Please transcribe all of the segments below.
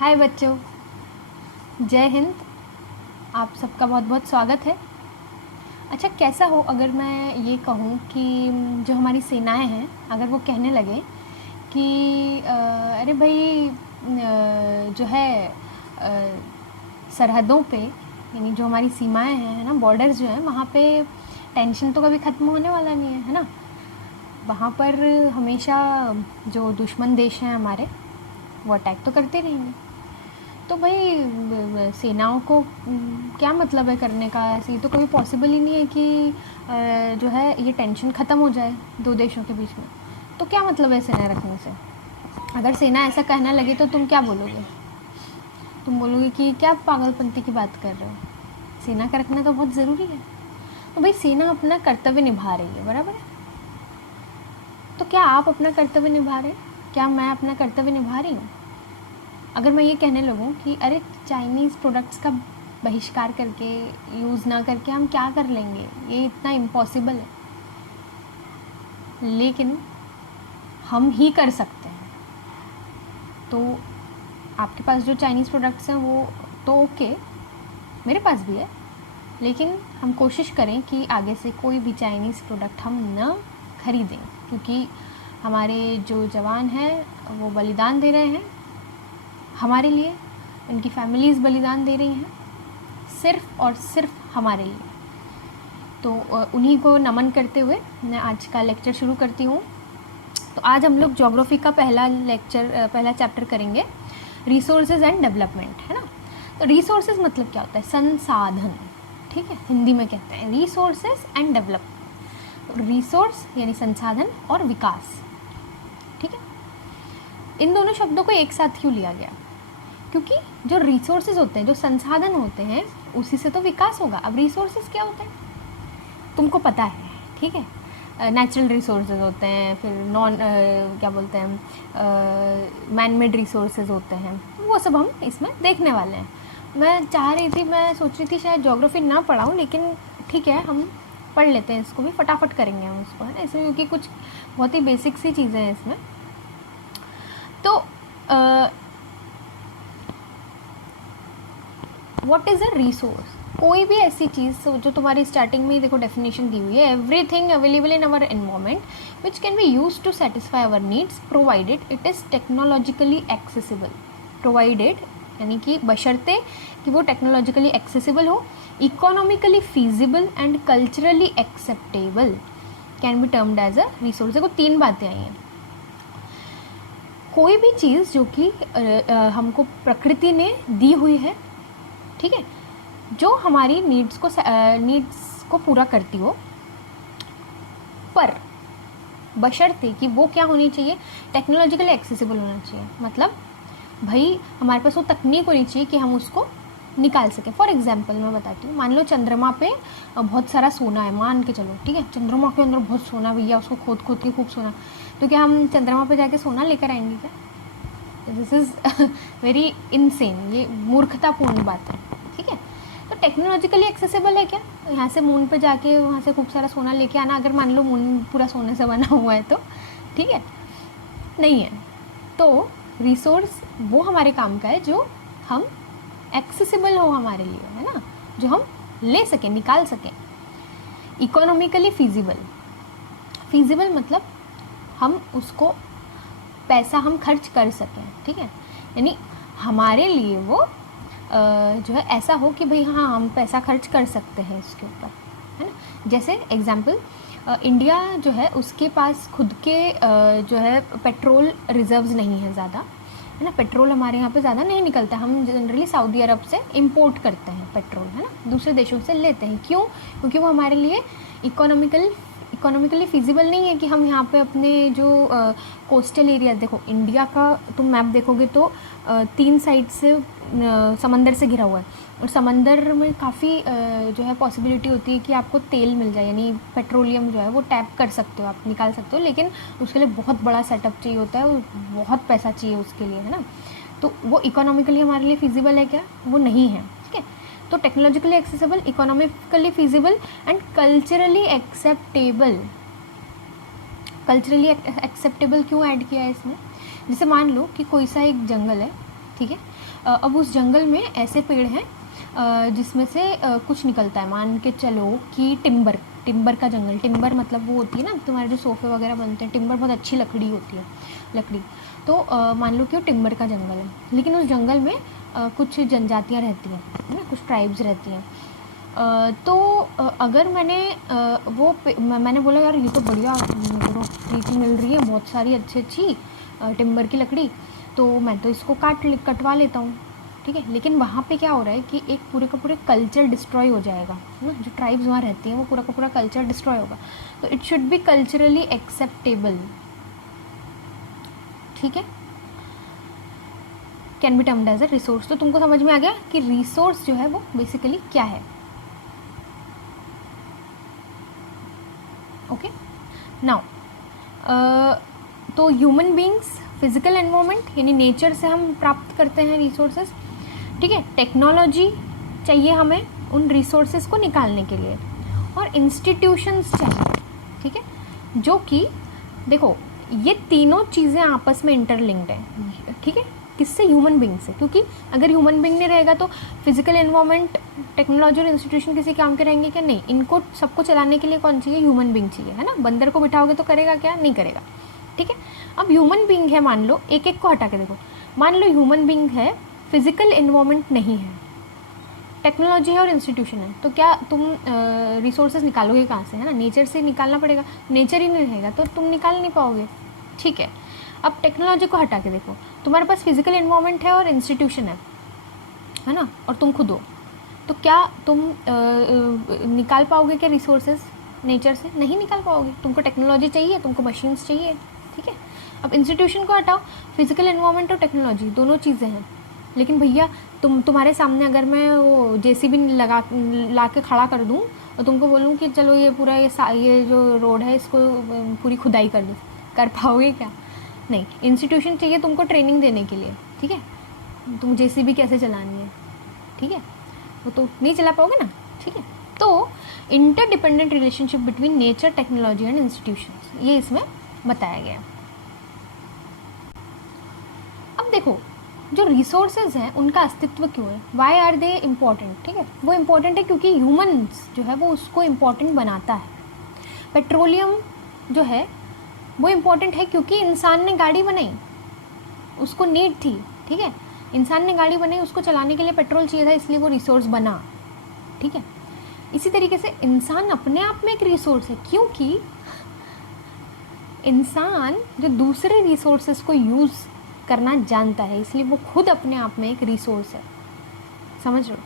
हाय बच्चों, जय हिंद। आप सबका बहुत बहुत स्वागत है। अच्छा, कैसा हो अगर मैं ये कहूँ कि जो हमारी सेनाएं हैं, अगर वो कहने लगे कि अरे भाई, जो है सरहदों पे, यानी जो हमारी सीमाएं हैं, है ना, बॉर्डर्स जो हैं, वहाँ पे टेंशन तो कभी ख़त्म होने वाला नहीं है ना। वहाँ पर हमेशा जो दुश्मन देश हैं हमारे, वो अटैक तो करते रहेंगे। तो भाई सेनाओं को क्या मतलब है करने का? ऐसे तो कभी पॉसिबल ही नहीं है कि जो है ये टेंशन ख़त्म हो जाए दो देशों के बीच में। तो क्या मतलब है सेना रखने से? अगर सेना ऐसा कहने लगे तो तुम क्या बोलोगे? तुम बोलोगे कि क्या पागलपंती की बात कर रहे हो, सेना का रखना तो बहुत ज़रूरी है। तो भाई सेना अपना कर्तव्य निभा रही है, बराबर है। तो क्या आप अपना कर्तव्य निभा रहे हैं? क्या मैं अपना कर्तव्य निभा रही हूँ? अगर मैं ये कहने लगूँ कि अरे चाइनीज़ प्रोडक्ट्स का बहिष्कार करके, यूज़ ना करके हम क्या कर लेंगे, ये इतना इम्पॉसिबल है, लेकिन हम ही कर सकते हैं। तो आपके पास जो चाइनीज़ प्रोडक्ट्स हैं वो तो ओके, मेरे पास भी है, लेकिन हम कोशिश करें कि आगे से कोई भी चाइनीज़ प्रोडक्ट हम न खरीदें, क्योंकि हमारे जो जवान हैं वो बलिदान दे रहे हैं हमारे लिए, उनकी फैमिलीज़ बलिदान दे रही हैं सिर्फ़ और सिर्फ हमारे लिए। तो उन्हीं को नमन करते हुए मैं आज का लेक्चर शुरू करती हूँ। तो आज हम लोग ज्योग्राफी का पहला चैप्टर करेंगे, रिसोर्सेज एंड डेवलपमेंट, है ना। तो रिसोर्सेज मतलब क्या होता है? संसाधन, ठीक है, हिंदी में कहते हैं रिसोर्सेज एंड डेवलपमेंट। रिसोर्स यानी संसाधन और विकास, ठीक है। इन दोनों शब्दों को एक साथ क्यों लिया गया? क्योंकि जो रिसोर्सेज होते हैं, जो संसाधन होते हैं, उसी से तो विकास होगा। अब रिसोर्सेज क्या होते हैं तुमको पता है, ठीक है। नेचुरल रिसोर्सेज होते हैं, फिर क्या बोलते हैं, मैन मेड रिसोर्सेज होते हैं। वो सब हम इसमें देखने वाले हैं। मैं सोच रही थी शायद ज्योग्राफी ना पढ़ाऊँ, लेकिन ठीक है, हम पढ़ लेते हैं इसको भी, फटाफट करेंगे हम इसको, है ना, इसमें क्योंकि कुछ बहुत ही बेसिक सी चीज़ें हैं इसमें। तो व्हाट इज़ अ रिसोर्स? कोई भी ऐसी चीज़ जो तुम्हारी स्टार्टिंग में ही देखो डेफिनेशन दी हुई है, everything available in our environment which can be use to satisfy our needs provided it is technologically accessible. Provided यानी कि बशर्ते कि वो टेक्नोलॉजिकली एक्सेसिबल हो, economically feasible and culturally acceptable can be termed as a resource. देखो तीन बातें आई हैं। कोई भी चीज़ जो कि हमको प्रकृति ने दी हुई है, ठीक है, जो हमारी नीड्स को पूरा करती हो, पर बशर्ते कि वो क्या होनी चाहिए? टेक्नोलॉजिकली एक्सेसिबल होना चाहिए। मतलब भाई हमारे पास वो तकनीक होनी चाहिए कि हम उसको निकाल सकें। फॉर एग्जांपल मैं बताती हूँ, मान लो चंद्रमा पे बहुत सारा सोना है, मान के चलो, ठीक है, चंद्रमा के अंदर बहुत सोना भैया, उसको खोद खोद के खूब सोना। तो क्या हम चंद्रमा पे जाके सोना लेकर आएंगे क्या? दिस इज़ वेरी इनसेन, ये मूर्खतापूर्ण बात है, ठीक है। तो टेक्नोलॉजिकली एक्सेसिबल है क्या? यहाँ से मून पे जाके वहाँ से खूब सारा सोना लेके आना, अगर मान लो मून पूरा सोने से बना हुआ है तो, ठीक है, नहीं है। तो रिसोर्स वो हमारे काम का है जो हम एक्सेसिबल हो हमारे लिए, है ना, जो हम ले सकें, निकाल सकें। इकोनॉमिकली फीजिबल, फीजिबल मतलब हम उसको पैसा हम खर्च कर सकें, ठीक है, यानी हमारे लिए वो जो है ऐसा हो कि भाई हाँ, हम पैसा खर्च कर सकते हैं इसके ऊपर, है ना। जैसे एग्जांपल, इंडिया जो है उसके पास खुद के जो है पेट्रोल रिजर्व्स नहीं है ज़्यादा, है ना। पेट्रोल हमारे यहाँ पे ज़्यादा नहीं निकलता, हम जनरली सऊदी अरब से इंपोर्ट करते हैं पेट्रोल, है ना, दूसरे देशों से लेते हैं। क्यों? क्योंकि वो हमारे लिए इकोनॉमिकली फिजिबल नहीं है कि हम यहाँ पे अपने जो कोस्टल एरियाज, देखो इंडिया का तुम मैप देखोगे तो 3 साइड से समंदर से घिरा हुआ है, और समंदर में काफ़ी जो है पॉसिबिलिटी होती है कि आपको तेल मिल जाए, यानी पेट्रोलियम जो है वो टैप कर सकते हो, आप निकाल सकते हो, लेकिन उसके लिए बहुत बड़ा सेटअप चाहिए होता है, बहुत पैसा चाहिए उसके लिए, है ना। तो वो इकोनॉमिकली हमारे लिए फिजिबल है क्या? वो नहीं है, ठीक है। तो technologically accessible, economically feasible and culturally acceptable. Culturally acceptable क्यों ऐड किया है इसमें? जैसे मान लो कि कोई सा एक जंगल है, ठीक है। अब उस जंगल में ऐसे पेड़ हैं जिसमें से कुछ निकलता है। मान के चलो कि टिम्बर का जंगल, टिम्बर मतलब वो होती है ना तुम्हारे जो सोफ़े वगैरह बनते हैं, टिम्बर बहुत अच्छी लकड़ी होती है, लकड़ी। तो मान लो कि वो टिम्बर का जंगल है, लेकिन उस जंगल में कुछ जनजातियाँ रहती हैं, है ना, कुछ ट्राइब्स रहती हैं। तो अगर मैंने बोला यार ये तो बढ़िया नीति मिल रही है, बहुत सारी अच्छी टिम्बर की लकड़ी, तो मैं तो इसको कटवा लेता हूँ, ठीक है। लेकिन वहाँ पे क्या हो रहा है कि एक पूरे का पूरे कल्चर डिस्ट्रॉय हो जाएगा ना, जो ट्राइब्स वहाँ रहती हैं वो पूरा का पूरा कल्चर डिस्ट्रॉय होगा। तो it should be culturally acceptable, ठीक है, can be termed as a resource. तो तुमको समझ में आ गया कि रिसोर्स जो है वो बेसिकली क्या है। ओके, नाउ तो ह्यूमन बींग्स फिजिकल एनवायरनमेंट यानी नेचर से हम प्राप्त करते हैं रिसोर्सेज, ठीक है। टेक्नोलॉजी चाहिए हमें उन रिसोर्सेज को निकालने के लिए, और इंस्टीट्यूशंस चाहिए, ठीक है, जो कि देखो ये तीनों चीज़ें आपस में इंटरलिंक्ड हैं, ठीक है। किससे? ह्यूमन बींग से, क्योंकि अगर ह्यूमन बींग नहीं रहेगा तो फिजिकल एनवायरनमेंट, टेक्नोलॉजी और इंस्टीट्यूशन किसी काम के रहेंगे क्या? नहीं। इनको सबको चलाने के लिए कौन चाहिए? ह्यूमन बींग चाहिए, है ना। बंदर को बिठाओगे तो करेगा क्या? नहीं करेगा, ठीक है। अब ह्यूमन बींग है, मान लो एक एक को हटा के देखो, मान लो ह्यूमन बींग है, फिजिकल एनवायरनमेंट नहीं है, टेक्नोलॉजी है और इंस्टीट्यूशन है, तो क्या तुम रिसोर्सेज निकालोगे कहाँ से? है ना, नेचर से निकालना पड़ेगा। नेचर ही नहीं रहेगा तो तुम निकाल नहीं पाओगे, ठीक है। अब टेक्नोलॉजी को हटा के देखो, तुम्हारे पास फिजिकल एनवायरनमेंट है और इंस्टीट्यूशन है ना, और तुम खुद हो, तो क्या तुम निकाल पाओगे क्या रिसोर्सेज नेचर से? नहीं निकाल पाओगे। तुमको टेक्नोलॉजी चाहिए, तुमको मशीन्स चाहिए, ठीक है। अब इंस्टीट्यूशन को हटाओ, फिजिकल एनवायरनमेंट और टेक्नोलॉजी दोनों चीज़ें हैं, लेकिन भैया तुम्हारे सामने अगर मैं वो जेसीबी ला के खड़ा कर दूँ और तुमको बोलूँ कि चलो ये पूरा ये जो रोड है इसको पूरी खुदाई कर दो, कर पाओगे क्या? नहीं। इंस्टीट्यूशन चाहिए तुमको ट्रेनिंग देने के लिए, ठीक है, तुम जेसीबी कैसे चलानी है, ठीक है, वो तो नहीं चला पाओगे ना, ठीक है। तो interdependent relationship between nature, technology and institutions, ये इसमें बताया गया। अब देखो जो रिसोर्सेज हैं उनका अस्तित्व क्यों है, वाई आर दे इम्पॉर्टेंट, ठीक है। वो इम्पॉर्टेंट है क्योंकि ह्यूमंस जो है वो उसको इम्पॉर्टेंट बनाता है। पेट्रोलियम जो है वो इम्पॉर्टेंट है क्योंकि इंसान ने गाड़ी बनाई, उसको नीड थी, ठीक है। इंसान ने गाड़ी बनाई, उसको चलाने के लिए पेट्रोल चाहिए था, इसलिए वो रिसोर्स बना, ठीक है। इसी तरीके से इंसान अपने आप में एक रिसोर्स है, क्योंकि इंसान जो दूसरे रिसोर्सेज को यूज़ करना जानता है, इसलिए वो खुद अपने आप में एक रिसोर्स है, समझ रहे हो।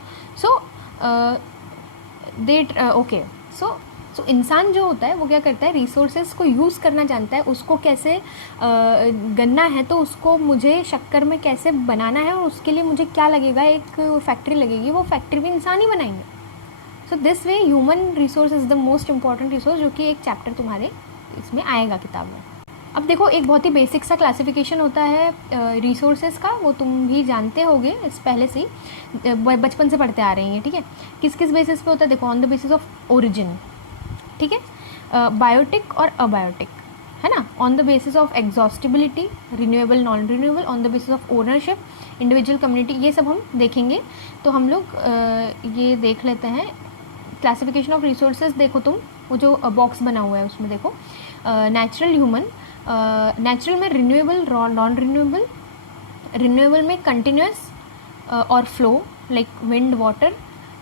ओके, सो इंसान जो होता है वो क्या करता है, रिसोर्सेज को यूज़ करना जानता है, उसको कैसे गन्ना है तो उसको मुझे शक्कर में कैसे बनाना है, और उसके लिए मुझे क्या लगेगा, एक फैक्ट्री लगेगी, वो फैक्ट्री भी इंसान ही बनाएंगे। So this way human resource is the most important resource, जो कि एक चैप्टर तुम्हारे इसमें आएगा किताब में। अब देखो एक बहुत ही बेसिक सा क्लासिफिकेशन होता है रिसोर्सेज का, वो तुम भी जानते होगे, इस पहले से ही बचपन से पढ़ते आ रहे हैं, ठीक है। किस किस बेसिस पे होता है? देखो, on the basis of origin, ठीक है, बायोटिक और अबायोटिक, है ना, on the basis of exhaustibility, renewable, non renewable, on the basis of ownership, individual, community, ये सब हम देखेंगे। तो हम लोग ये देख लेते हैं क्लासिफिकेशन ऑफ रिसोर्सेज। देखो तुम वो जो बॉक्स बना हुआ है उसमें देखो, नेचुरल, ह्यूमन, नेचुरल में रिन्यूएबल, नॉन रिन्यूएबल, रिन्यूएबल में कंटिन्यूस और flow like wind, water,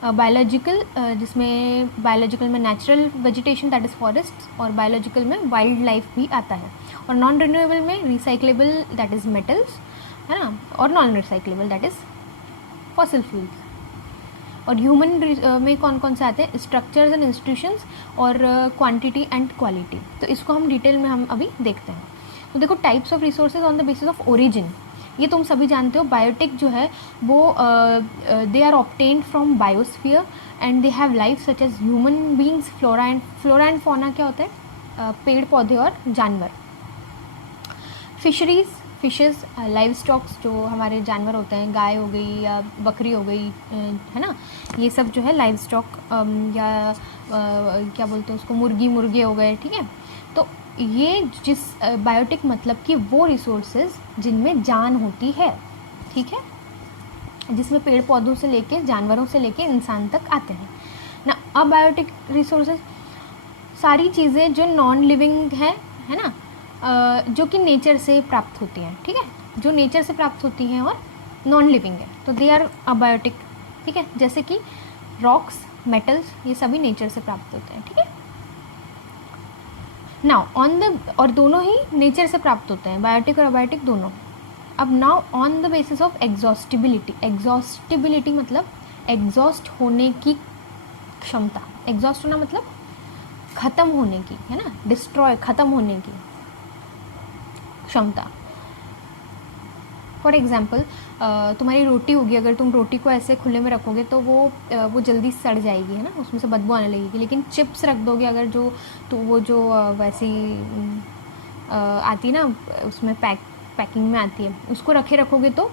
biological, जिसमें बायोलॉजिकल में natural vegetation that is forest, और बायोलॉजिकल में वाइल्ड लाइफ भी आता है, और नॉन रिन्यूएबल में रिसाइक्लेबल दैट इज़ मेटल्स, है ना, और non recyclable that is fossil fuels. और ह्यूमन में कौन कौन से आते हैं? स्ट्रक्चर्स एंड इंस्टीट्यूशंस और क्वांटिटी एंड क्वालिटी। तो इसको हम डिटेल में हम अभी देखते हैं। तो देखो, types of resources on the basis of origin, ये तुम सभी जानते हो। बायोटिक जो है वो they are obtained from biosphere and they have life such as human beings, flora and fauna क्या होता है? पेड़ पौधे और जानवर। फिशरीज, फिशेस, लाइव स्टॉक्स, जो हमारे जानवर होते हैं, गाय हो गई या बकरी हो गई, है ना, ये सब जो है लाइव स्टॉक, या क्या बोलते हैं उसको, मुर्गे हो गए, ठीक है। तो ये जिस बायोटिक मतलब कि वो रिसोर्सेज जिनमें जान होती है, ठीक है, जिसमें पेड़ पौधों से लेके जानवरों से लेके इंसान तक आते हैं ना। अबायोटिक रिसोर्सेज सारी चीज़ें जो नॉन लिविंग है ना, जो कि नेचर से प्राप्त होती हैं, ठीक है, जो नेचर से प्राप्त होती हैं और नॉन लिविंग है, तो दे आर अबायोटिक, ठीक है। जैसे कि रॉक्स, मेटल्स, ये सभी नेचर से प्राप्त होते हैं, ठीक है। नाउ ऑन द, और दोनों ही नेचर से प्राप्त होते हैं, बायोटिक और अबायोटिक दोनों। अब now on the basis of exhaustibility, exhaustibility मतलब एग्जॉस्ट होने की क्षमता, एग्जॉस्ट होना मतलब खत्म होने की, है ना, डिस्ट्रॉय, खत्म होने की क्षमता। फॉर एग्जाम्पल तुम्हारी रोटी होगी, अगर तुम रोटी को ऐसे खुले में रखोगे तो वो जल्दी सड़ जाएगी, है ना, उसमें से बदबू आने लगेगी। लेकिन चिप्स रख दोगे अगर, जो तो वो जो वैसी आती है ना, उसमें पैकिंग में आती है, उसको रखोगे तो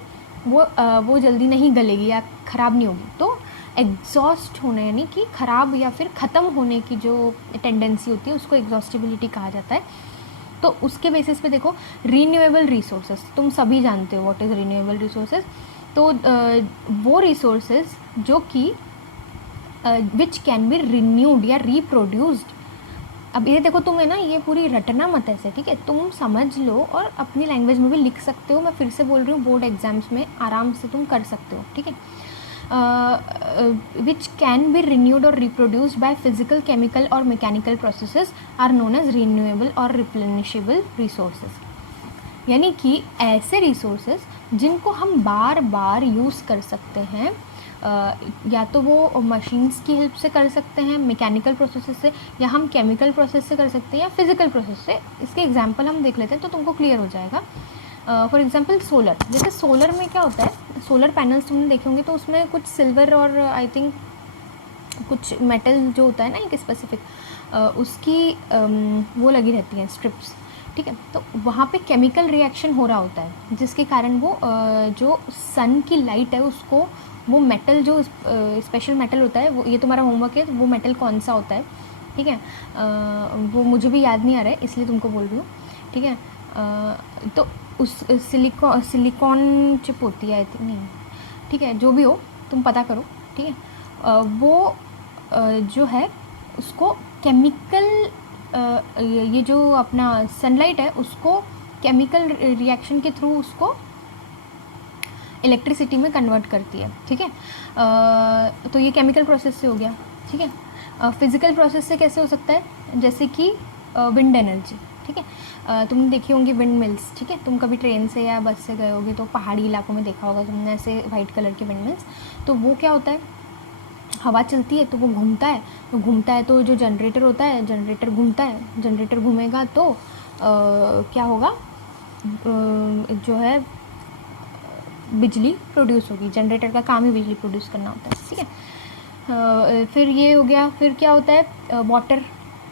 वो जल्दी नहीं गलेगी या ख़राब नहीं होगी। तो एग्जॉस्ट होना यानी कि ख़राब या फिर ख़त्म होने की जो टेंडेंसी होती है उसको एग्जॉस्टिबिलिटी कहा जाता है। तो उसके बेसिस पे देखो, रीन्यूएबल रिसोर्सेज तुम सभी जानते हो व्हाट इज़ रीन्यूएबल रिसोर्सेज। तो वो रिसोर्सेज जो कि विच कैन बी रिन्यूड या रिप्रोड्यूस्ड। अब ये देखो, तुम्हें ना ये पूरी रटना मत ऐसे, ठीक है, तुम समझ लो और अपनी लैंग्वेज में भी लिख सकते हो। मैं फिर से बोल रही हूँ, बोर्ड एग्जाम्स में आराम से तुम कर सकते हो, ठीक है। which can be renewed or reproduced by physical, chemical or mechanical processes are known as renewable or replenishable resources। यानी कि ऐसे resources जिनको हम बार बार यूज़ कर सकते हैं, या तो वो मशीन्स की हेल्प से कर सकते हैं, मैकेनिकल प्रोसेसेस से, या हम केमिकल प्रोसेस से कर सकते हैं, या फिजिकल प्रोसेस से। इसके एग्जांपल हम देख लेते हैं तो तुमको क्लियर हो जाएगा। फॉर एग्जांपल सोलर, जैसे सोलर में क्या होता है, सोलर पैनल्स तुमने देखे होंगे तो उसमें कुछ सिल्वर और आई थिंक कुछ मेटल जो होता है ना एक स्पेसिफिक, उसकी वो लगी रहती हैं स्ट्रिप्स, ठीक है। तो वहाँ पे केमिकल रिएक्शन हो रहा होता है जिसके कारण वो जो सन की लाइट है उसको, वो मेटल जो स्पेशल मेटल होता है, वो, ये तुम्हारा होमवर्क है, वो मेटल कौन सा होता है, ठीक है, वो मुझे भी याद नहीं आ रहा है इसलिए तुमको बोल रही हूँ, ठीक है। तो उस सिलिकॉन चिप होती है आई थिंक, नहीं, ठीक है, जो भी हो तुम पता करो, ठीक है। वो जो है उसको केमिकल, ये जो अपना सनलाइट है उसको केमिकल रिएक्शन के थ्रू उसको इलेक्ट्रिसिटी में कन्वर्ट करती है, ठीक है। तो ये केमिकल प्रोसेस से हो गया, ठीक है। फिज़िकल प्रोसेस से कैसे हो सकता है, जैसे कि विंड एनर्जी, ठीक है। तुमने देखी होंगी विंड मिल्स, ठीक है, तुम कभी ट्रेन से या बस से गए होगे तो पहाड़ी इलाकों में देखा होगा तुमने ऐसे वाइट कलर के विंड मिल्स। तो वो क्या होता है, हवा चलती है तो वो घूमता है, तो जो जनरेटर होता है, जनरेटर घूमता है, जनरेटर घूमेगा तो क्या होगा, जो है बिजली प्रोड्यूस होगी। जनरेटर का काम ही बिजली प्रोड्यूस करना होता है, ठीक है। फिर ये हो गया, फिर क्या होता है,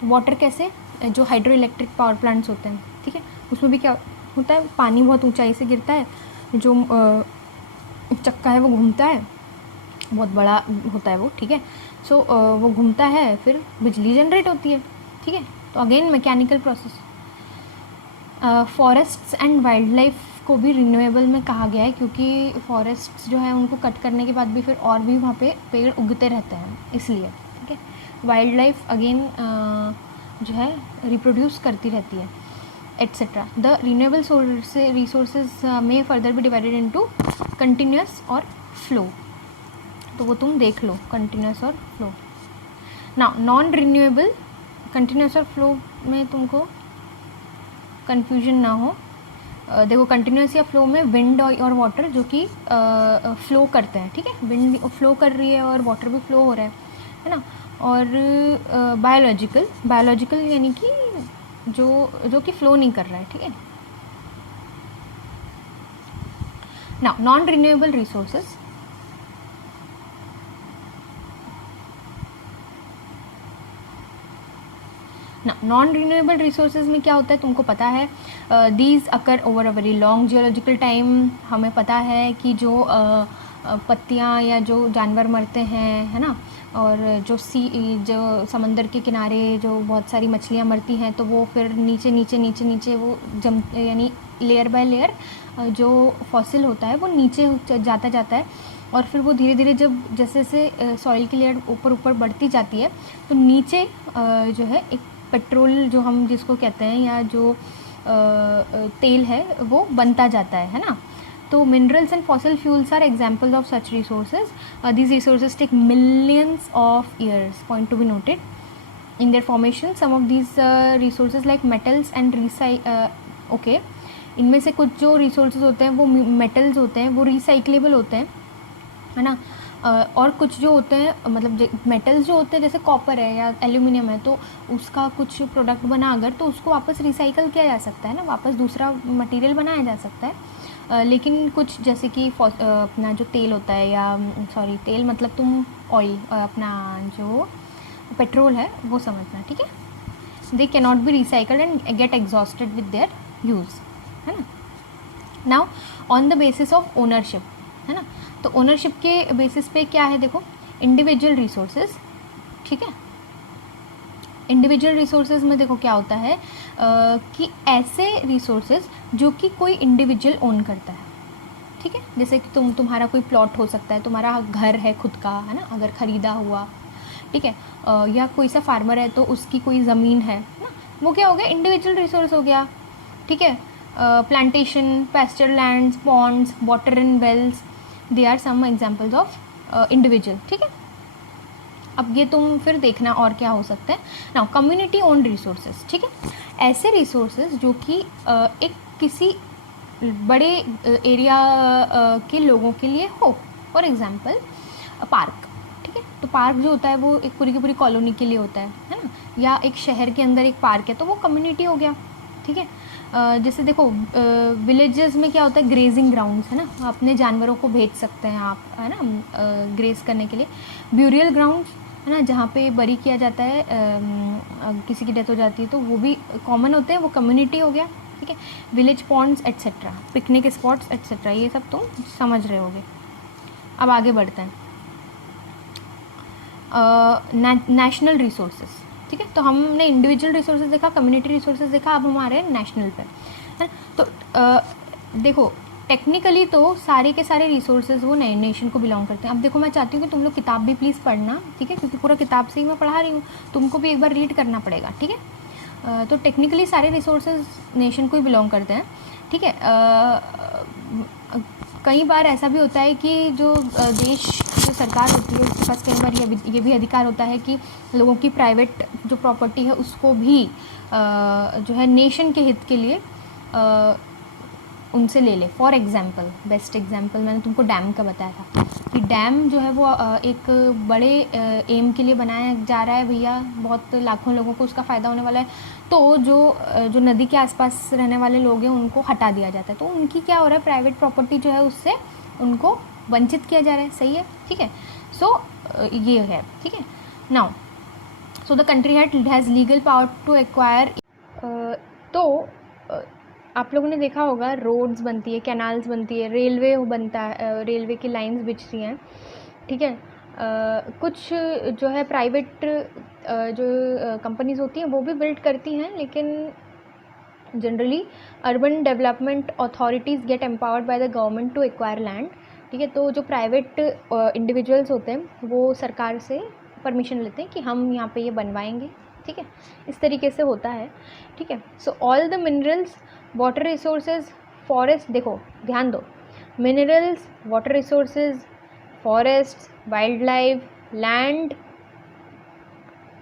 वाटर कैसे, जो हाइड्रो इलेक्ट्रिक पावर प्लांट्स होते हैं, ठीक है, उसमें भी क्या होता है, पानी बहुत ऊंचाई से गिरता है, जो चक्का है वो घूमता है, बहुत बड़ा होता है वो, ठीक है। सो वो घूमता है, फिर बिजली जनरेट होती है, ठीक है। तो again mechanical process. Forests and wild life को भी रिन्यूएबल में कहा गया है, क्योंकि फॉरेस्ट्स जो है उनको कट करने के बाद भी फिर और भी वहाँ पे पेड़ उगते रहते हैं, इसलिए, ठीक है। वाइल्ड लाइफ अगेन जो है रिप्रोड्यूस करती रहती है, एट्सेट्रा। द रिन्यूएबल रिसोर्सेज में फर्दर भी डिवाइडेड इनटू कंटिन्यूस और फ्लो, तो वो तुम देख लो, कंटिन्यूस और फ्लो। ना नॉन रिन्यूएबल, कंटिन्यूस और फ्लो में तुमको कन्फ्यूजन ना हो। देखो कंटिन्यूस या फ्लो में विंड और वाटर जो कि फ्लो करते हैं, ठीक है, विंड फ्लो कर रही है और वाटर भी फ्लो हो रहा है ना। और बायोलॉजिकल यानी कि जो कि फ्लो नहीं कर रहा है, ठीक है। ना non renewable resources, non renewable resources में क्या होता है तुमको पता है, these occur over a very long geological time. हमें पता है कि जो पत्तियाँ या जो जानवर मरते हैं, है ना, और जो समंदर के किनारे जो बहुत सारी मछलियाँ मरती हैं, तो वो फिर नीचे नीचे नीचे नीचे वो यानी लेयर बाय लेयर जो फॉसिल होता है वो नीचे जाता जाता है, और फिर वो धीरे धीरे जब जैसे जैसे सॉइल की लेयर ऊपर ऊपर बढ़ती जाती है, तो नीचे जो है एक पेट्रोल जो हम जिसको कहते हैं, या जो तेल है, वो बनता जाता है ना। तो minerals and fossil fuels are examples of such resources. These resources take millions of years, point to be noted, in their formation. Some of these resources like metals and okay, इनमें से कुछ जो resources होते हैं वो metals होते हैं, वो recyclable होते हैं, है ना। और कुछ जो होते हैं मतलब मेटल्स जो होते हैं जैसे कॉपर है या एल्यूमिनियम है, तो उसका कुछ प्रोडक्ट बना अगर, तो उसको वापस रिसाइकल किया जा सकता है ना, वापस दूसरा मटेरियल बनाया जा सकता है। लेकिन कुछ जैसे कि अपना जो तेल होता है, या सॉरी तेल मतलब तुम ऑयल, अपना जो पेट्रोल है वो समझना, ठीक है। They can not be recycled and get exhausted with their use, है ना। Now on the basis of ownership, है ना, तो ओनरशिप के बेसिस पे क्या है, देखो इंडिविजुअल रिसोर्सेज, ठीक है। इंडिविजुअल रिसोर्सेज में देखो क्या होता है कि ऐसे रिसोर्सेज जो कि कोई इंडिविजुअल ओन करता है, ठीक है। जैसे कि तुम्हारा कोई प्लॉट हो सकता है, तुम्हारा घर है खुद का, है ना, अगर ख़रीदा हुआ, ठीक है, या कोई सा फार्मर है तो उसकी कोई ज़मीन है ना, वो क्या हो गया, इंडिविजुअल रिसोर्स हो गया, ठीक है। Plantation, pasture lands, ponds, water and wells, they are some examples of individual, ठीक है। अब ये तुम फिर देखना और क्या हो सकता है। नाउ कम्युनिटी ओन्ड रिसोर्सेज, ठीक है, ऐसे रिसोर्सेज जो कि एक किसी बड़े एरिया के लोगों के लिए हो। फॉर एग्जांपल पार्क, ठीक है, तो पार्क जो होता है वो एक पूरी की पूरी कॉलोनी के लिए होता है ना, या एक शहर के अंदर एक पार्क है तो वो कम्युनिटी हो गया, ठीक है। जैसे देखो विलेजेस में क्या होता है, ग्रेजिंग ग्राउंड्स, है ना, अपने जानवरों को भेज सकते हैं आप, है ना, ग्रेज करने के लिए। ब्यूरियल ग्राउंड्स, है ना, जहाँ पे बरी किया जाता है, किसी की डेथ हो जाती है तो वो भी कॉमन होते हैं, वो कम्युनिटी हो गया, ठीक है। Village ponds etcetera, picnic spots etcetera, ये सब तुम समझ रहे होगे। अब आगे बढ़ते हैं। नेशनल रिसोर्सेज, ठीक है, तो हमने इंडिविजुअल रिसोर्सेज देखा, कम्युनिटी रिसोर्सेज देखा, अब हमारे नेशनल पे, है। तो देखो टेक्निकली तो सारे के सारे रिसोर्सेज वो नए नेशन को बिलोंग करते हैं। अब देखो मैं चाहती हूँ कि तुम लोग किताब भी प्लीज़ पढ़ना, ठीक है, क्योंकि पूरा किताब से ही मैं पढ़ा रही हूँ, तुमको भी एक बार रीड करना पड़ेगा, ठीक है। तो टेक्निकली सारे रिसोर्सेज नेशन को ही बिलोंग करते हैं, ठीक है। कई बार ऐसा भी होता है कि जो देश की जो सरकार होती है उसके पास कई बार ये भी अधिकार होता है कि लोगों की प्राइवेट जो प्रॉपर्टी है उसको भी जो है नेशन के हित के लिए उनसे ले ले। फॉर एग्जांपल, बेस्ट एग्जांपल मैंने तुमको डैम का बताया था कि डैम जो है वो एक बड़े एम के लिए बनाया जा रहा है भैया, बहुत लाखों लोगों को उसका फ़ायदा होने वाला है, तो जो नदी के आसपास रहने वाले लोग हैं उनको हटा दिया जाता है, तो उनकी क्या हो रहा है, प्राइवेट प्रॉपर्टी जो है उससे उनको वंचित किया जा रहा है, सही है, ठीक है। सो ये है, ठीक है। Now so the country has legal power to acquire, तो आप लोगों ने देखा होगा रोड्स बनती है, कैनाल्स बनती है, रेलवे बनता है, रेलवे की लाइंस बिछती हैं, ठीक है। कुछ जो है प्राइवेट जो कंपनीज होती हैं वो भी बिल्ड करती हैं, लेकिन generally urban development authorities get empowered by the government to acquire land, ठीक है। तो जो प्राइवेट इंडिविजुअल्स होते हैं वो सरकार से परमिशन लेते हैं कि हम यहाँ पे ये बनवाएंगे, ठीक है, इस तरीके से होता है, ठीक है। So all the minerals, water resources, forest, देखो ध्यान दो, minerals, water resources, forest, wild life, land,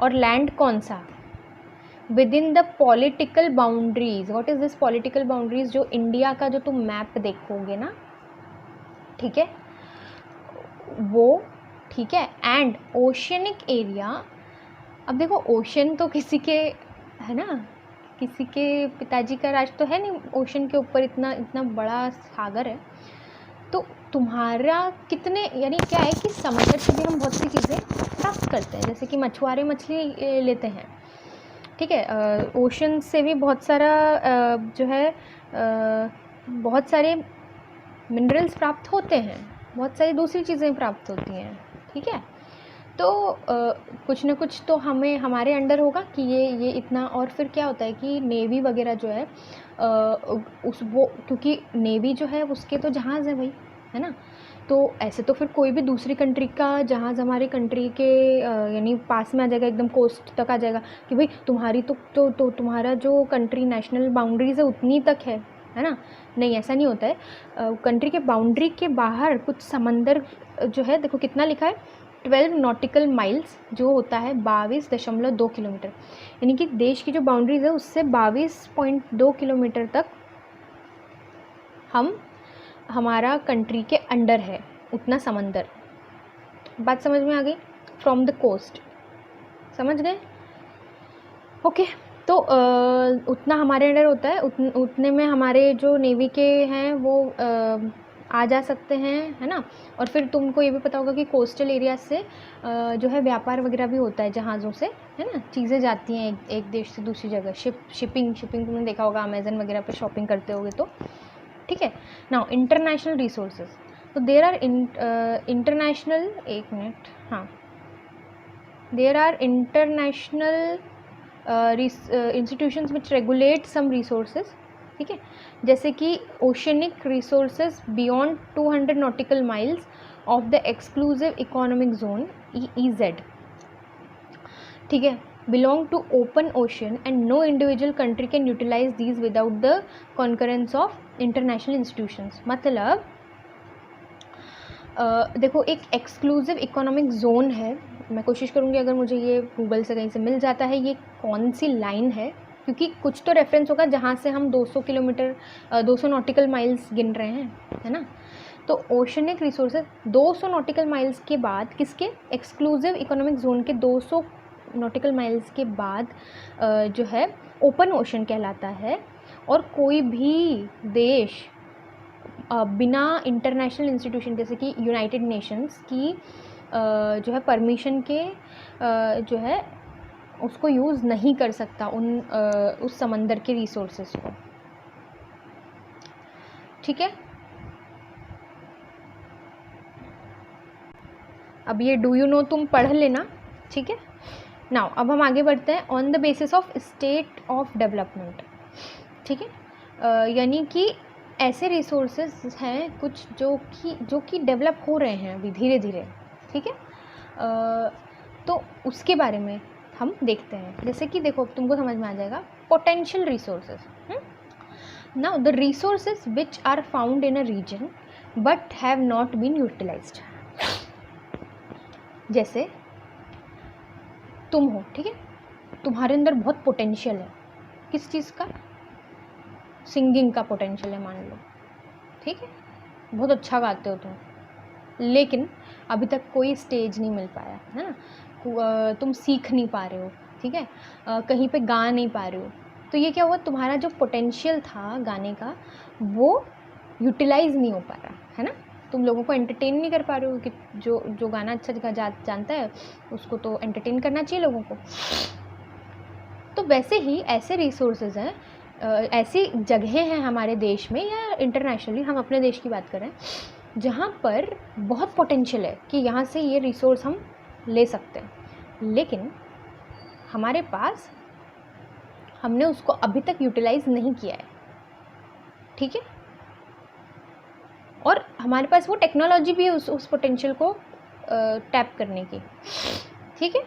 और लैंड कौन सा, with in the political boundaries. What is this political boundaries, जो इंडिया का जो तुम मैप देखोगे ना, ठीक है, वो, ठीक है। एंड ओशियनिक एरिया, अब देखो ओशन तो किसी के, है ना, किसी के पिताजी का राज तो है नहीं, ओशन के ऊपर इतना बड़ा सागर है, तो तुम्हारा कितने, यानी क्या है कि समुद्र से भी हम बहुत सी चीज़ें प्राप्त करते हैं, जैसे कि मछुआरे मछली लेते हैं, ठीक है। ओशन से भी बहुत सारा जो है बहुत सारे मिनरल्स प्राप्त होते हैं, बहुत सारी दूसरी चीज़ें प्राप्त होती हैं, ठीक है। तो कुछ ना कुछ तो हमें हमारे अंडर होगा कि ये इतना। और फिर क्या होता है कि नेवी वगैरह जो है क्योंकि नेवी जो है उसके तो जहाज़ है भाई, है ना। तो ऐसे तो फिर कोई भी दूसरी कंट्री का जहाज़ हमारे कंट्री के यानी पास में आ जाएगा, एकदम कोस्ट तक आ जाएगा कि भाई तुम्हारी तो तुम्हारा जो कंट्री नेशनल बाउंड्रीज है उतनी तक है ना। नहीं, ऐसा नहीं होता है। कंट्री के बाउंड्री के बाहर कुछ समंदर जो है, देखो कितना लिखा है, 12 नॉटिकल माइल्स, जो होता है 22.2 किलोमीटर, यानी कि देश की जो बाउंड्रीज है उससे 22.2 किलोमीटर तक हमारा कंट्री के अंडर है, उतना समंदर। बात समझ में आ गई? फ्रॉम द कोस्ट, समझ गए? ओके। तो उतना हमारे अंडर होता है, उतने में हमारे जो नेवी के हैं वो आ जा सकते हैं, है ना। और फिर तुमको ये भी पता होगा कि कोस्टल एरिया से जो है व्यापार वगैरह भी होता है जहाज़ों से, है ना। चीज़ें जाती हैं एक देश से दूसरी जगह, शिपिंग तुमने देखा होगा, अमेज़न वगैरह पे शॉपिंग करते होगे तो, ठीक है। नाउ इंटरनेशनल रिसोर्सेज, तो देयर आर इंटरनेशनल, एक मिनट, हाँ, there are international institutions which regulate some resources, ठीक है। जैसे कि oceanic resources beyond 200 nautical miles of the exclusive economic zone EEZ, ठीक है, belong to open ocean and no individual country can utilize these without the concurrence of international institutions। मतलब देखो, एक exclusive economic zone है, मैं कोशिश करूँगी अगर मुझे ये गूगल से कहीं से मिल जाता है ये कौन सी लाइन है, क्योंकि कुछ तो रेफरेंस होगा जहाँ से हम 200 किलोमीटर 200 नॉटिकल माइल्स गिन रहे हैं, है ना। तो ओशनिक रिसोर्सेज 200 नॉटिकल माइल्स के बाद, किसके? एक्सक्लूसिव इकोनॉमिक जोन के 200 नॉटिकल माइल्स के बाद जो है ओपन ओशन कहलाता है। और कोई भी देश बिना इंटरनेशनल इंस्टीट्यूशन जैसे कि यूनाइटेड नेशंस की जो है परमिशन के जो है उसको यूज़ नहीं कर सकता उस समंदर के रिसोर्सेज को, ठीक है। अब ये डू यू नो तुम पढ़ लेना, ठीक है। नाउ अब हम आगे बढ़ते हैं। On the basis of state of development, ठीक है, यानी कि ऐसे रिसोर्सेज हैं कुछ जो कि डेवलप हो रहे हैं अभी धीरे धीरे, ठीक है। तो उसके बारे में हम देखते हैं। जैसे कि देखो, तुमको समझ में आ जाएगा, potential resources. Now the resources which are found in a region but have not been utilized. जैसे तुम हो, ठीक है, तुम्हारे अंदर बहुत पोटेंशियल है, किस चीज़ का? सिंगिंग का पोटेंशियल है मान लो, ठीक है, बहुत अच्छा गाते हो तुम, लेकिन अभी तक कोई स्टेज नहीं मिल पाया, है ना। तुम सीख नहीं पा रहे हो, ठीक है, कहीं पे गा नहीं पा रहे हो। तो ये क्या हुआ, तुम्हारा जो पोटेंशियल था गाने का वो यूटिलाइज नहीं हो पा रहा, है ना। तुम लोगों को एंटरटेन नहीं कर पा रहे हो कि जो गाना अच्छा जानता है उसको तो एंटरटेन करना चाहिए लोगों को। तो वैसे ही ऐसे रिसोर्सेज हैं, ऐसी जगहें हैं हमारे देश में या इंटरनेशनली, हम अपने देश की बात करें, जहाँ पर बहुत पोटेंशियल है कि यहाँ से ये रिसोर्स हम ले सकते हैं, लेकिन हमारे पास हमने उसको अभी तक यूटिलाइज नहीं किया है, ठीक है। और हमारे पास वो टेक्नोलॉजी भी है उस पोटेंशियल को टैप करने की, ठीक है।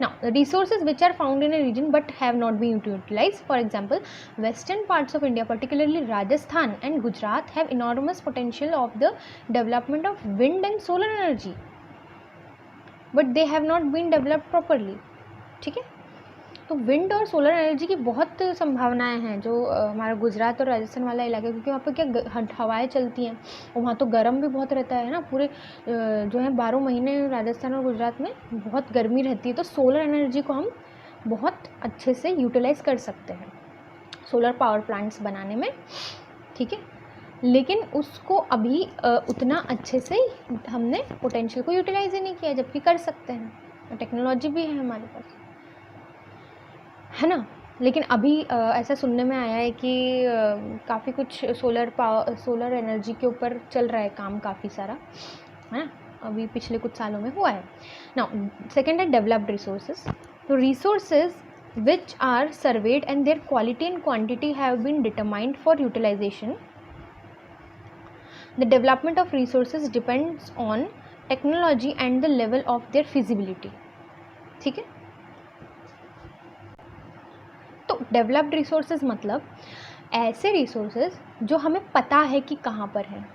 Now, the resources which are found in a region but have not been utilized, for example, western parts of India, particularly Rajasthan and Gujarat, have enormous potential of the development of wind and solar energy, but they have not been developed properly, ठीक है। तो wind और solar energy की बहुत संभावनाएं हैं जो हमारा गुजरात और राजस्थान वाला इलाका, क्योंकि वहाँ पर क्या हवाएं चलती हैं और वहाँ तो गर्म भी बहुत रहता है ना, पूरे जो है 12 महीने राजस्थान और गुजरात में बहुत गर्मी रहती है। तो सोलर एनर्जी को हम बहुत अच्छे से यूटिलाइज़ कर सकते हैं सोलर पावर प्लांट्स बनाने में, ठीक है, लेकिन उसको अभी उतना अच्छे से हमने पोटेंशियल को यूटिलाइज ही नहीं किया, जबकि कर सकते हैं, टेक्नोलॉजी भी है हमारे पास, है ना। लेकिन अभी ऐसा सुनने में आया है कि काफ़ी कुछ सोलर एनर्जी के ऊपर चल रहा है काम काफ़ी सारा, है ना, अभी पिछले कुछ सालों में हुआ है। नाउ सेकेंड है डेवलप्ड रिसोर्सेज। तो resources which are surveyed and their quality and quantity have been determined for utilization. The development of resources depends on technology and the level of their feasibility. ठीक है, तो developed resources मतलब ऐसे resources जो हमें पता है कि कहाँ पर हैं,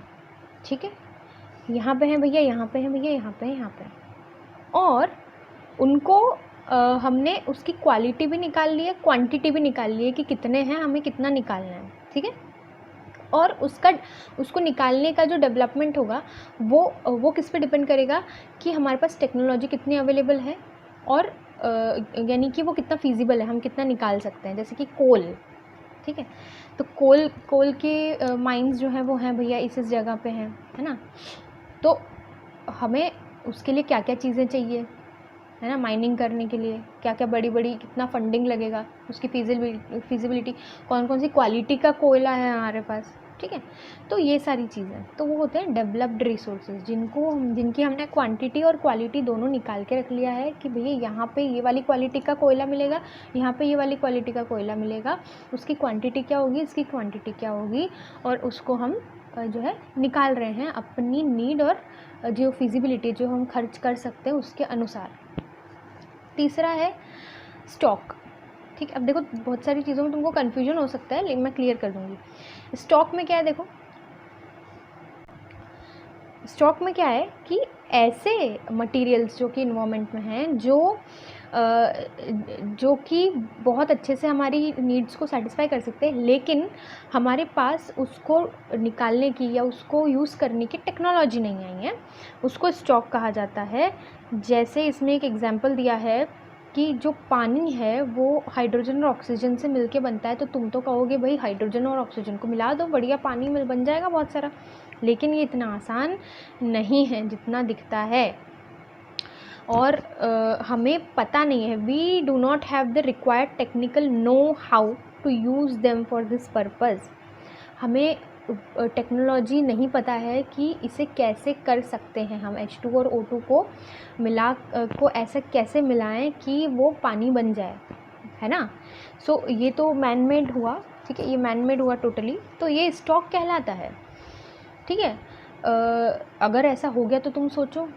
ठीक है, यहाँ पे हैं भैया, यहाँ पे हैं भैया, यहाँ पे हैं, यहाँ पे हैं, और उनको हमने उसकी क्वालिटी भी निकाल ली है, क्वांटिटी भी निकाल ली है कि कितने हैं, हमें कितना निकालना है, ठीक है। और उसको निकालने का जो डेवलपमेंट होगा वो किस पे डिपेंड करेगा कि हमारे पास टेक्नोलॉजी कितनी अवेलेबल है और यानी कि वो कितना फिजिबल है, हम कितना निकाल सकते हैं। जैसे कि कोल, ठीक है, तो कोल के माइंस जो हैं वो हैं भैया इस जगह पे हैं, है ना, तो हमें उसके लिए क्या क्या चीज़ें चाहिए, है ना, माइनिंग करने के लिए क्या क्या बड़ी कितना फंडिंग लगेगा, उसकी फिजिबिलिटी, कौन कौन सी क्वालिटी का कोयला है हमारे पास, ठीक है। तो ये सारी चीज़ें तो वो होते हैं डेवलप्ड रिसोर्सेज, जिनकी हमने क्वांटिटी और क्वालिटी दोनों निकाल के रख लिया है कि भैया यहाँ पे ये वाली क्वालिटी का कोयला मिलेगा, यहाँ पे ये वाली क्वालिटी का कोयला मिलेगा, उसकी क्वांटिटी क्या होगी, इसकी क्वांटिटी क्या होगी, और उसको हम जो है निकाल रहे हैं अपनी नीड और जो फिजिबिलिटी जो हम खर्च कर सकते हैं उसके अनुसार। तीसरा है स्टॉक, ठीक है। अब देखो बहुत सारी चीज़ों में तुमको कन्फ्यूजन हो सकता है, लेकिन मैं क्लियर कर दूंगी। स्टॉक में क्या है, देखो स्टॉक में क्या है कि ऐसे मटेरियल्स जो कि इन्वायरमेंट में हैं, जो कि बहुत अच्छे से हमारी नीड्स को सेटिस्फाई कर सकते हैं, लेकिन हमारे पास उसको निकालने की या उसको यूज़ करने की टेक्नोलॉजी नहीं आई है, उसको स्टॉक कहा जाता है। जैसे इसमें एक एग्जांपल दिया है कि जो पानी है वो हाइड्रोजन और ऑक्सीजन से मिलके बनता है, तो तुम तो कहोगे भाई हाइड्रोजन और ऑक्सीजन को मिला दो, बढ़िया पानी मिल बन जाएगा बहुत सारा, लेकिन ये इतना आसान नहीं है जितना दिखता है, और हमें पता नहीं है, we do not have the required technical know how to use them for this purpose. हमें टेक्नोलॉजी नहीं पता है कि इसे कैसे कर सकते हैं हम, H2 और O2 को ऐसे कैसे मिलाएं कि वो पानी बन जाए, है ना। सो ये तो मैन मेड हुआ, ठीक है, ये मैन मेड हुआ टोटली, तो ये स्टॉक कहलाता है, ठीक है। अगर ऐसा हो गया तो तुम सोचो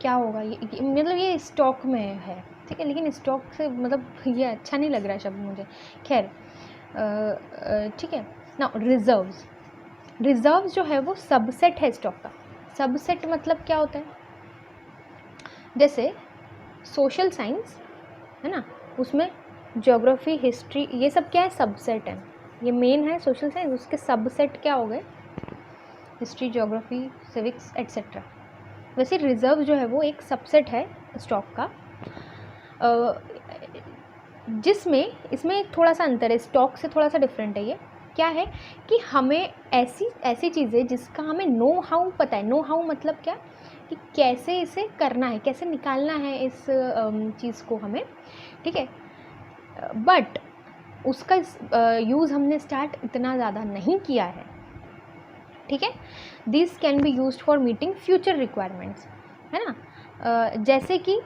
क्या होगा, मतलब ये स्टॉक में है, ठीक है, लेकिन स्टॉक से मतलब ये अच्छा नहीं लग रहा है शब्द मुझे, खैर ठीक है ना। रिजर्व्स जो है वो सबसेट है स्टॉक का। सबसेट मतलब क्या होता है, जैसे सोशल साइंस है ना, उसमें ज्योग्राफी, हिस्ट्री, ये सब क्या है, सबसेट है। ये मेन है सोशल साइंस, उसके सबसेट क्या हो गए, हिस्ट्री, ज्योग्राफी, सिविक्स एट्सेट्रा। वैसे रिजर्व जो है वो एक सबसेट है स्टॉक का, जिसमें इसमें एक थोड़ा सा अंतर है, स्टॉक से थोड़ा सा डिफरेंट है। ये क्या है कि हमें ऐसी चीज़ें जिसका हमें नो हाउ पता है। नो हाउ मतलब क्या, कि कैसे इसे करना है, कैसे निकालना है इस चीज़ को हमें, ठीक है, बट उसका यूज़ हमने स्टार्ट इतना ज़्यादा नहीं किया है, ठीक है। This can be used for meeting future requirements, है ना। जैसे कि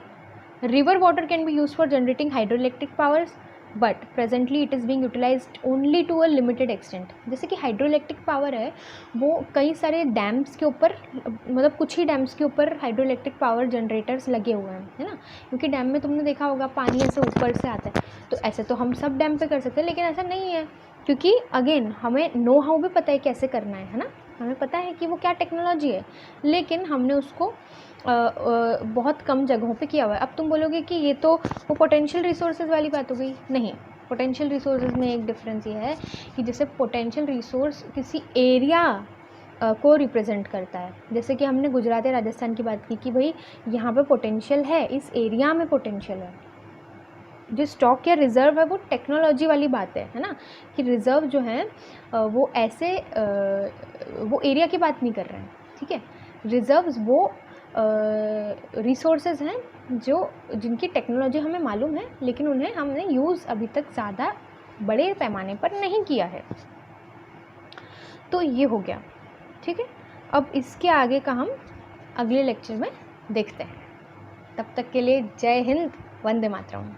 river water can be used for generating hydro electric powers, but presently it is being utilized only to a limited extent. जैसे कि हाइड्रो इलेक्ट्रिक पावर है वो कई सारे डैम्स के ऊपर, मतलब कुछ ही डैम्स के ऊपर हाइड्रो इलेक्ट्रिक पावर जनरेटर्स लगे हुए हैं, है ना, क्योंकि डैम में तुमने देखा होगा पानी ऐसे ऊपर से आता है, तो ऐसे तो हम सब डैम पे कर सकते हैं, लेकिन ऐसा नहीं है, क्योंकि अगेन हमें नो हाउ भी पता है कैसे करना है ना, हमें पता है कि वो क्या टेक्नोलॉजी है, लेकिन हमने उसको बहुत कम जगहों पे किया हुआ है। अब तुम बोलोगे कि ये तो वो पोटेंशियल रिसोर्सेज वाली बात हो गई, नहीं। पोटेंशियल रिसोर्सेज में एक डिफरेंस ये है कि जैसे पोटेंशियल रिसोर्स किसी एरिया को रिप्रेजेंट करता है, जैसे कि हमने गुजरात या राजस्थान की बात की कि भाई यहाँ पे पोटेंशियल है, इस एरिया में पोटेंशियल है। जो स्टॉक या रिज़र्व है वो टेक्नोलॉजी वाली बात है ना, कि रिज़र्व जो है वो ऐसे वो एरिया की बात नहीं कर रहे हैं, ठीक है। रिज़र्व्स वो रिसोर्सेज हैं जिनकी टेक्नोलॉजी हमें मालूम है, लेकिन उन्हें हमने यूज़ अभी तक ज़्यादा बड़े पैमाने पर नहीं किया है। तो ये हो गया, ठीक है। अब इसके आगे का हम अगले लेक्चर में देखते हैं। तब तक के लिए जय हिंद, वंदे मातरम।